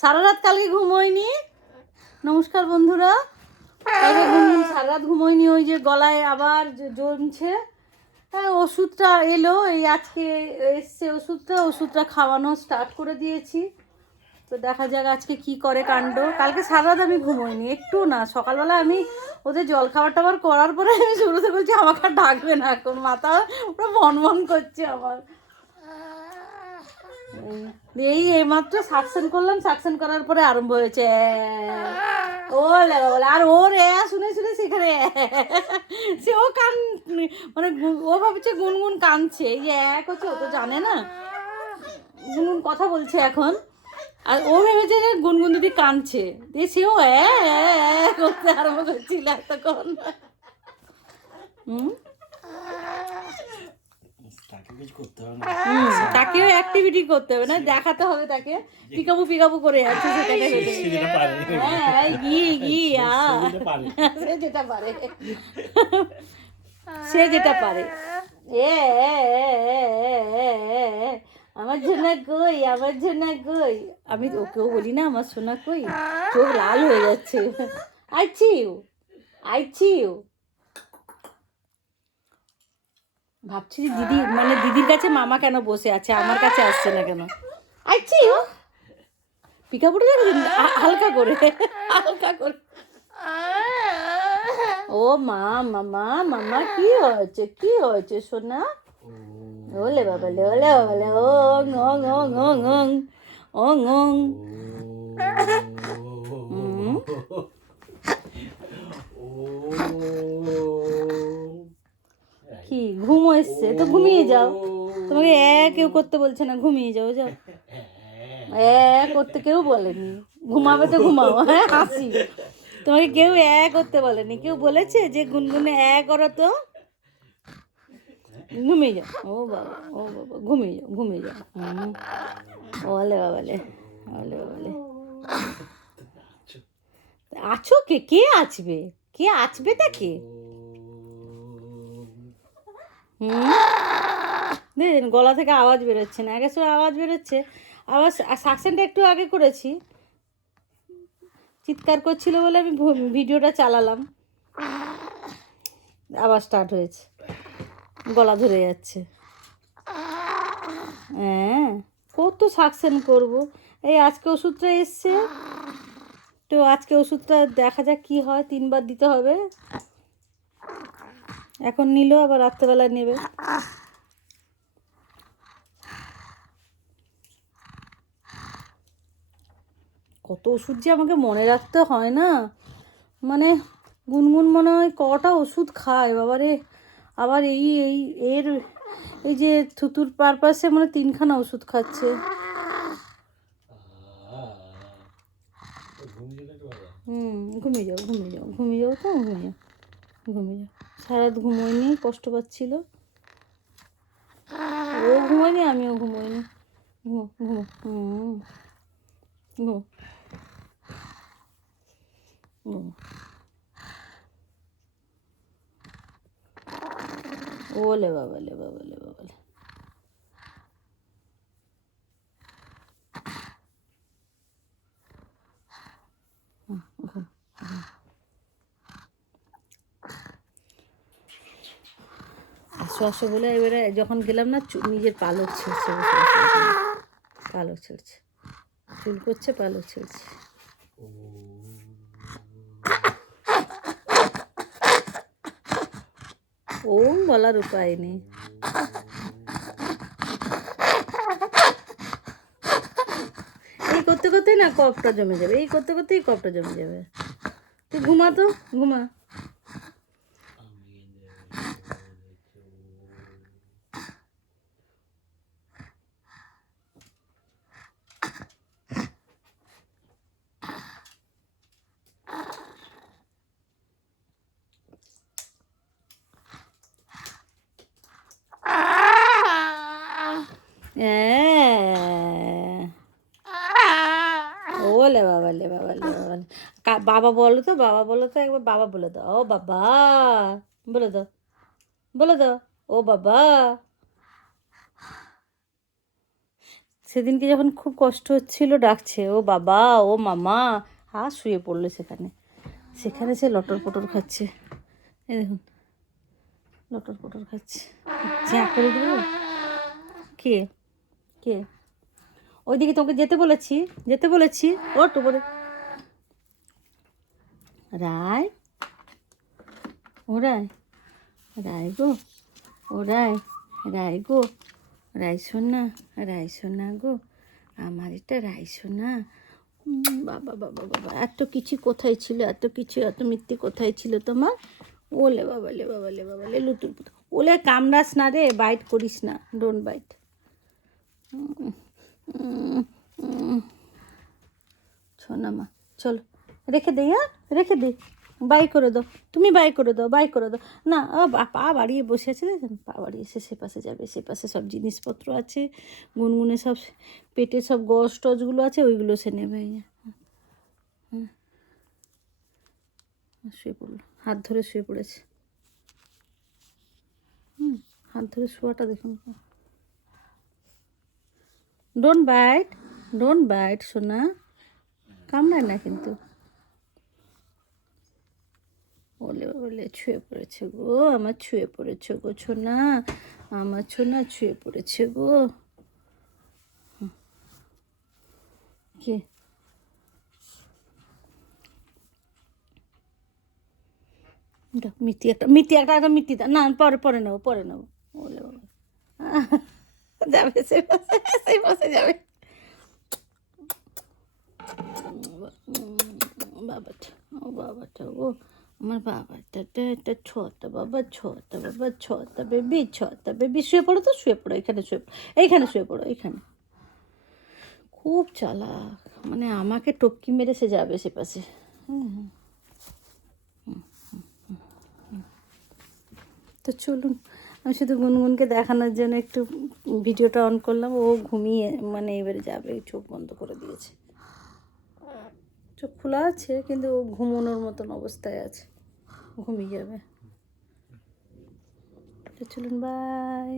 সারা রাত কালকে ঘুমোয়নি? নমস্কার বন্ধুরা। ঘুম, সারা রাত ঘুমোয়নি, ওই যে গলায় আবার জমছে। হ্যাঁ ওষুধটা এলো, এই আজকে এসছে ওষুধটা ওষুধটা খাওয়ানো স্টার্ট করে দিয়েছি। তো দেখা যাক আজকে কি করে কাণ্ড। কালকে সারা রাত আমি ঘুমোইনি একটু না, সকালবেলা আমি ওদের জল খাবার টাবার করার পরে আমি শুরুতে বলছি, আমাকে আর ডাকবে না, এখন মাথা পুরো বন বন করছে আমার। এই- এই এইমাত্র সাকশন করলাম সাকশন করার পরে আরম্ভ হয়েছে। ও লেবা বলে আর ওর এ শুনে শুনে সেখানে সে ও কান মানে ও ভাবছে গুনগুন কানছে। এই এক হচ্ছে, ও তো জানে না। গুনগুন কথা বলছে এখন। আর ও ভেবেছে যে গুনগুন দিদি কাঁদছে দিয়ে সেও করতে আরম্ভ করছিল এতক্ষণ। হুম? কিছু করতে হবে না। তাকেও অ্যাক্টিভিটি করতে হবে না দেখাতে হবে তাকে। পিকাবু পিকাবু করে যাচ্ছে সেটাকে হ্যাঁ গি গি সে যেটা পারে। সে যেটা পারে। এ আমার সোনা কই আমার সোনা কই? আমি ওকেও বলি না আমার সোনা কই? চোখ লাল হয়ে যাচ্ছে। আইছিও আইছিও ভাবছি যে দিদি মানে দিদির কাছে মামা কেন বসে আছে আমার কাছে আসছে না কেন আইছিও পিকাপুটা দেখেছেন হা- হালকা করে হালকা করে ও মা মামা মামা কি হয়েছে কি হয়েছে সোনা ওলে বাবা লে ওলে বাবালে ও ngong ngong ngong ngong ও ngong হুম। কি ঘুম এসছে তো ঘুমিয়ে যাও। তোমাকে এ কেউ করতে বলছে না ঘুমিয়ে যাও যাও। এ করতে কেউ বলেনি। ঘুমাবে তো ঘুমাও হ্যাঁ হাসি। তোমাকে কেউ এ করতে বলেনি। কেউ বলেছে যে গুনগুনে এ করো তো। ঘুমিয়ে যাও। ও বাবা ও বাবা ঘুমিয়ে যাও ঘুমিয়ে যাও। ওলে বাবালে ওলে বাবালে। আছো কে? কে আসবে? কে আসবে তাকে? হুম? গলা থেকে আওয়াজ বেরোচ্ছে না। আগে আওয়াজ বেরোচ্ছে। আবার সাকশনটা একটু আগে করেছি। চিৎকার করছিল বলে আমি ভিডিওটা চালালাম। আবার স্টার্ট হয়েছে। গলা ধরে যাচ্ছে। হ্যাঁ কত সাকসেন করব। এই আজকে ওষুধটা এসছে। তো আজকে ওষুধটা দেখা যাক কি হয়। তিনবার দিতে হবে। এখন নিল, আবার রাত্রেবেলায় নেবে। কত ওষুধ যে আমাকে মনে রাখতে হয় না। মানে গুনগুন মনে হয় কটা ওষুধ খায়, বাবারে। আবার এই এই, এর, এই যে থুতুর পারপাসে মানে তিনখানা ওষুধ খাচ্ছে। হুম, ঘুমিয়ে যাও ঘুমিয়ে যাও ঘুমিয়ে যাও তো ঘুমিয়ে যাও ঘুমিয়ে যাও। সারা রাত ঘুমোয়নি কষ্ট পাচ্ছিল। ও ঘুমোয়নি, আমিও ঘুমোয়নি ঘুমো ঘুমো ঘুমো। বাবা লে বাবা লে বাবা লে হুম, ঘুম, ঘুম। আসো বলে এবারে যখন গেলাম না নিজের পালক ছিঁড়ছে পালক ছিঁড়ছে। চুল করছে, পালক ছিঁড়ছে। ওম বলার উপায় নেই। এই করতে করতেই না কপটা জমে যাবে, এই করতে করতেই কপটা জমে যাবে। তুই ঘুমা তো, ঘুমা হ্যাঁ ওলে বাবা লে বাবা লে বাবা বাবা বলো তো, বাবা বলো তো, একবার বাবা বলে দাও। ও বাবা, বলে দাও বলে দাও। ও বাবা। সেদিনকে যখন খুব কষ্ট হচ্ছিল, ডাকছে, ও বাবা, ও মামা, হা, শুয়ে পড়ল সেখানে। সেখানে সে লটর পটর খাচ্ছে। এই দেখুন, লটর পটর খাচ্ছে। জ্যাঁ করে দেবো। কে? কে? ওইদিকে তোকে যেতে বলেছি যেতে বলেছি। ওট উপরে রায়? ও রায়? রায় গো? ও রায়? রায় গো? রায় সোনা? রায় সোনা গো? আমার এটা রায় সোনা। বাবা বাবা বাবা, এত কিছু কোথায় ছিল? এত কিছু, এত মিথ্যে কোথায় ছিল তোমার? ওলে বাবা লে বাবা লে বাবা লে লুতুর। ওলে কামড়াস না রে বাইট করিস না। ডোন্ট বাইট শোনা মা, চলো। রেখে দে হ্যাঁ? রেখে দে। বাই করে দাও। তুমি বাই করে দাও, বাই করে দাও। না পা বাড়িয়ে বসে আছে দেখেন পা বাড়িয়ে এসে সে পাশে যাবে, সে পাশে সব জিনিসপত্র আছে, গুনগুনে সব পেটে সব গস টসগুলো আছে, ওইগুলো সে নেবে। এই যে। হুম। শুয়ে পড়ল, হাত ধরে শুয়ে পড়েছে। হুম, হাত ধরে শোয়াটা দেখুন। ডোন্ট বাইট ডোন্ট বাইট সোনা। কামড়ায় না কিন্তু। বলে বলে ছুঁয়ে পড়েছে গো, আমার ছুঁয়ে পড়েছে গো ছোনা আমার ছোনা ছুঁয়ে পড়েছে গো। কে? মিষ্টি একটা মিষ্টি একটা দাও না, পরে পরে নেব পরে নেব। বলে বাবা যাবে সে পাশে সেই পাশে যাবে বাবাটা ও বাবাটা ও আমার বাবাটা টা টা ছোটা বাবা ছোটা বাবা ছোটা বেবি ছোটা বেবি শুয়ে পড়ো তো শুয়ে পড়ো এখানে শুয়ে পড়ো এইখানে শুয়ে পড়ো এইখানে খুব চালাক মানে আমাকে টপকি মেরে সে যাবে সে পাশে। তো চলুন আমি শুধু গুনগুনকে দেখানোর জন্য একটু ভিডিওটা অন করলাম। ও ঘুমিয়ে মানে এবারে যাবে, চোখ বন্ধ করে দিয়েছে। চোখ খোলা আছে, কিন্তু ও ঘুমোনোর মতন অবস্থায় আছে। ঘুমিয়ে যাবে। চলুন বাই